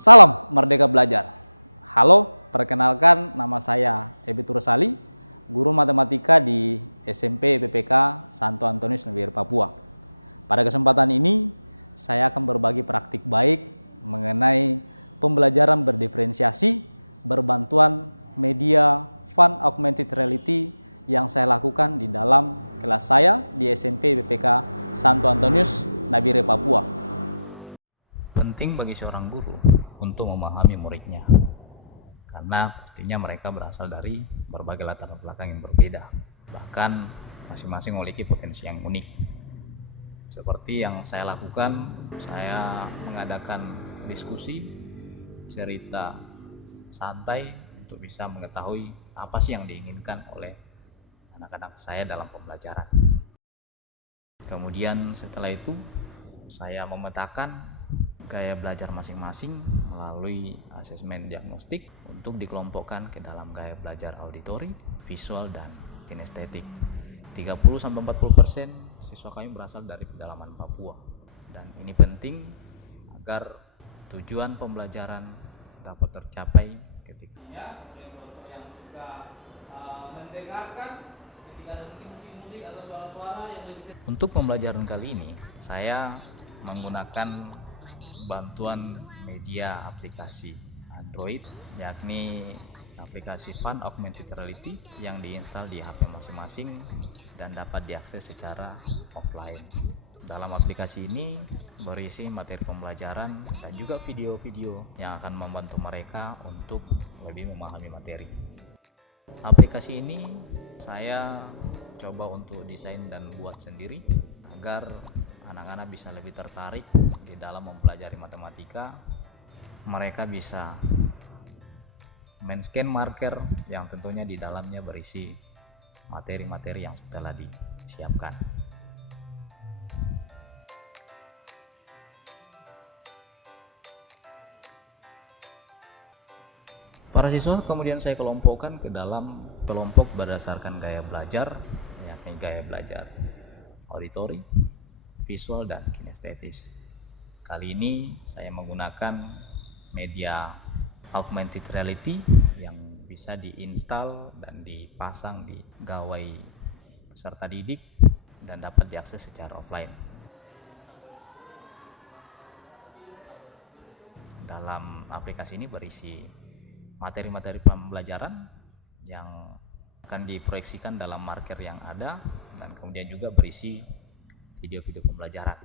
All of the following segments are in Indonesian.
Salam Merdeka Belajar. Halo, perkenalkan nama saya Ebit Rusali, guru matematika di SMP PPK Santo Antonius Negeri Papua. Pada kesempatan ini, saya akan berbagi praktik baik mengenai pembelajaran berdiferensiasi berbantuan media Fun Augmented Reality yang saya lakukan di dalam kelas saya di SMP PPK Santo Antonius Nabire Papua. Penting bagi seorang guru untuk memahami muridnya, karena pastinya mereka berasal dari berbagai latar belakang yang berbeda, bahkan masing-masing memiliki potensi yang unik. Seperti yang saya lakukan, saya mengadakan diskusi, cerita santai untuk bisa mengetahui apa sih yang diinginkan oleh anak-anak saya dalam pembelajaran. Kemudian setelah itu, saya memetakan gaya belajar masing-masing melalui asesmen diagnostik untuk dikelompokkan ke dalam gaya belajar auditori, visual, dan kinestetik. 30-40% siswa kami berasal dari pedalaman Papua, dan ini penting agar tujuan pembelajaran dapat tercapai ketika yang suka mendengarkan ketika ada musik-musik atau suara-suara yang lebih. Untuk pembelajaran kali ini saya menggunakan bantuan media aplikasi Android, yakni aplikasi Fun Augmented Reality yang diinstal di HP masing-masing dan dapat diakses secara offline. Dalam aplikasi ini berisi materi pembelajaran dan juga video-video yang akan membantu mereka untuk lebih memahami materi. Aplikasi ini saya coba untuk desain dan buat sendiri agar anak-anak bisa lebih tertarik di dalam mempelajari matematika. Mereka bisa men-scan marker yang tentunya di dalamnya berisi materi-materi yang telah disiapkan. Para siswa kemudian saya kelompokkan ke dalam kelompok berdasarkan gaya belajar, yakni gaya belajar auditori, visual, dan kinestetis. Kali ini saya menggunakan media augmented reality yang bisa diinstal dan dipasang di gawai peserta didik dan dapat diakses secara offline. Dalam aplikasi ini berisi materi-materi pembelajaran yang akan diproyeksikan dalam marker yang ada, dan kemudian juga berisi video-video pembelajaran.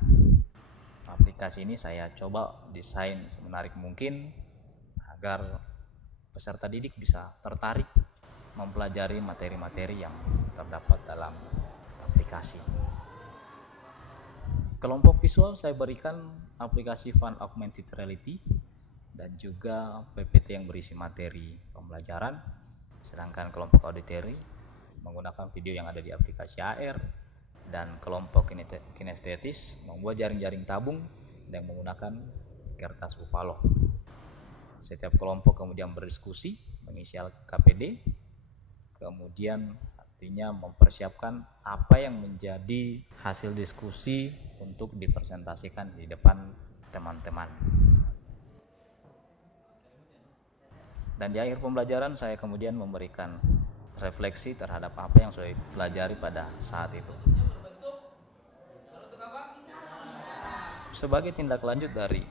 Aplikasi ini saya coba desain semenarik mungkin agar peserta didik bisa tertarik mempelajari materi-materi yang terdapat dalam aplikasi. Kelompok visual saya berikan aplikasi Fun Augmented Reality dan juga PPT yang berisi materi pembelajaran, sedangkan kelompok auditori menggunakan video yang ada di aplikasi AR, dan kelompok kinestetis membuat jaring-jaring tabung dan menggunakan kertas Buffalo. Setiap kelompok kemudian berdiskusi mengisi KPD, kemudian artinya mempersiapkan apa yang menjadi hasil diskusi untuk dipresentasikan di depan teman-teman. Dan di akhir pembelajaran saya kemudian memberikan refleksi terhadap apa yang sudah dipelajari pada saat itu. Sebagai tindak lanjut dari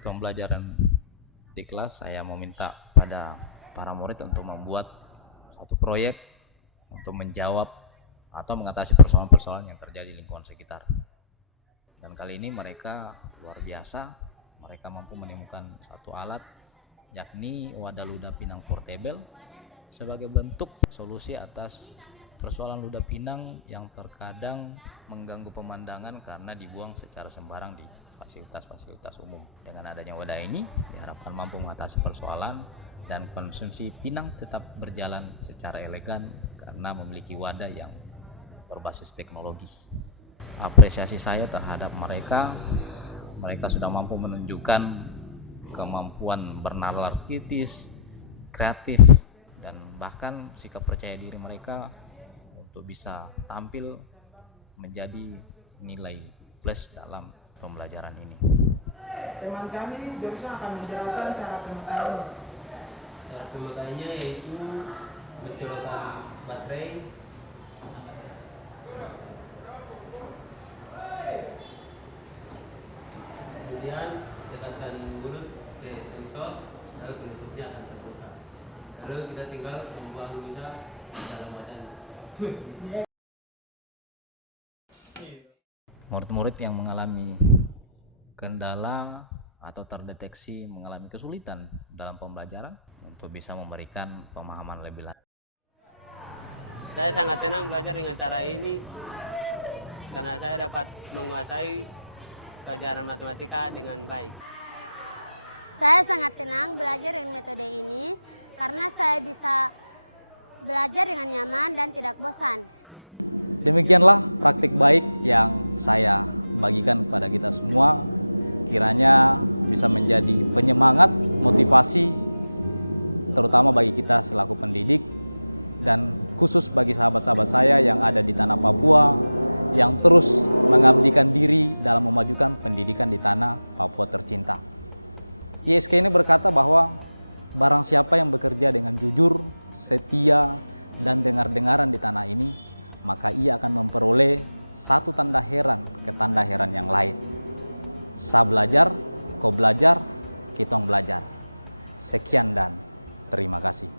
pembelajaran di kelas, saya meminta pada para murid untuk membuat satu proyek untuk menjawab atau mengatasi persoalan-persoalan yang terjadi di lingkungan sekitar. Dan kali ini mereka luar biasa, mereka mampu menemukan satu alat, yakni wadah ludah pinang portable, sebagai bentuk solusi atas persoalan ludah pinang yang terkadang mengganggu pemandangan karena dibuang secara sembarang di fasilitas-fasilitas umum. Dengan adanya wadah ini diharapkan mampu mengatasi persoalan dan konsumsi pinang tetap berjalan secara elegan karena memiliki wadah yang berbasis teknologi. Apresiasi saya terhadap mereka sudah mampu menunjukkan kemampuan bernalar kritis, kreatif, dan bahkan sikap percaya diri mereka untuk bisa tampil menjadi nilai plus dalam pembelajaran ini. Teman kami, Joshua akan menjelaskan cara pemakaiannya. Cara pemakaiannya yaitu mencolokkan baterai, kemudian dekatkan mulut ke sensor, lalu penutupnya akan terbuka. Lalu kita tinggal membuang lidah ke dalam wajan. Murid-murid yang mengalami kendala atau terdeteksi mengalami kesulitan dalam pembelajaran untuk bisa memberikan pemahaman lebih lanjut. Saya sangat senang belajar dengan cara ini karena saya dapat menguasai pelajaran matematika dengan baik. Saya sangat senang belajar dengan metode ini karena saya bisa belajar dengan nyaman dan tidak bosan. Demikianlah praktik baik yang saya bagikan kepada kita semua. Kiranya bisa menjadi penyemangat, motivasi, terutama bagi kita selaku pendidik, dan khusus bagi sahabat-sahabat saya yang ada di tanah Papua, yang terus mengabdikan diri dalam memajukan pendidikan di tanah Papua tercinta. ISK ini berkata bahwa barang siapa yang bekerja dengan jujur, setia, dan dengar-dengaran di tanah ini, maka ia akan memperoleh satu tanda heran ke tanda heran yang lain. Sa belajar, kau belajar, kitong belajar. Sekian dan terima kasih.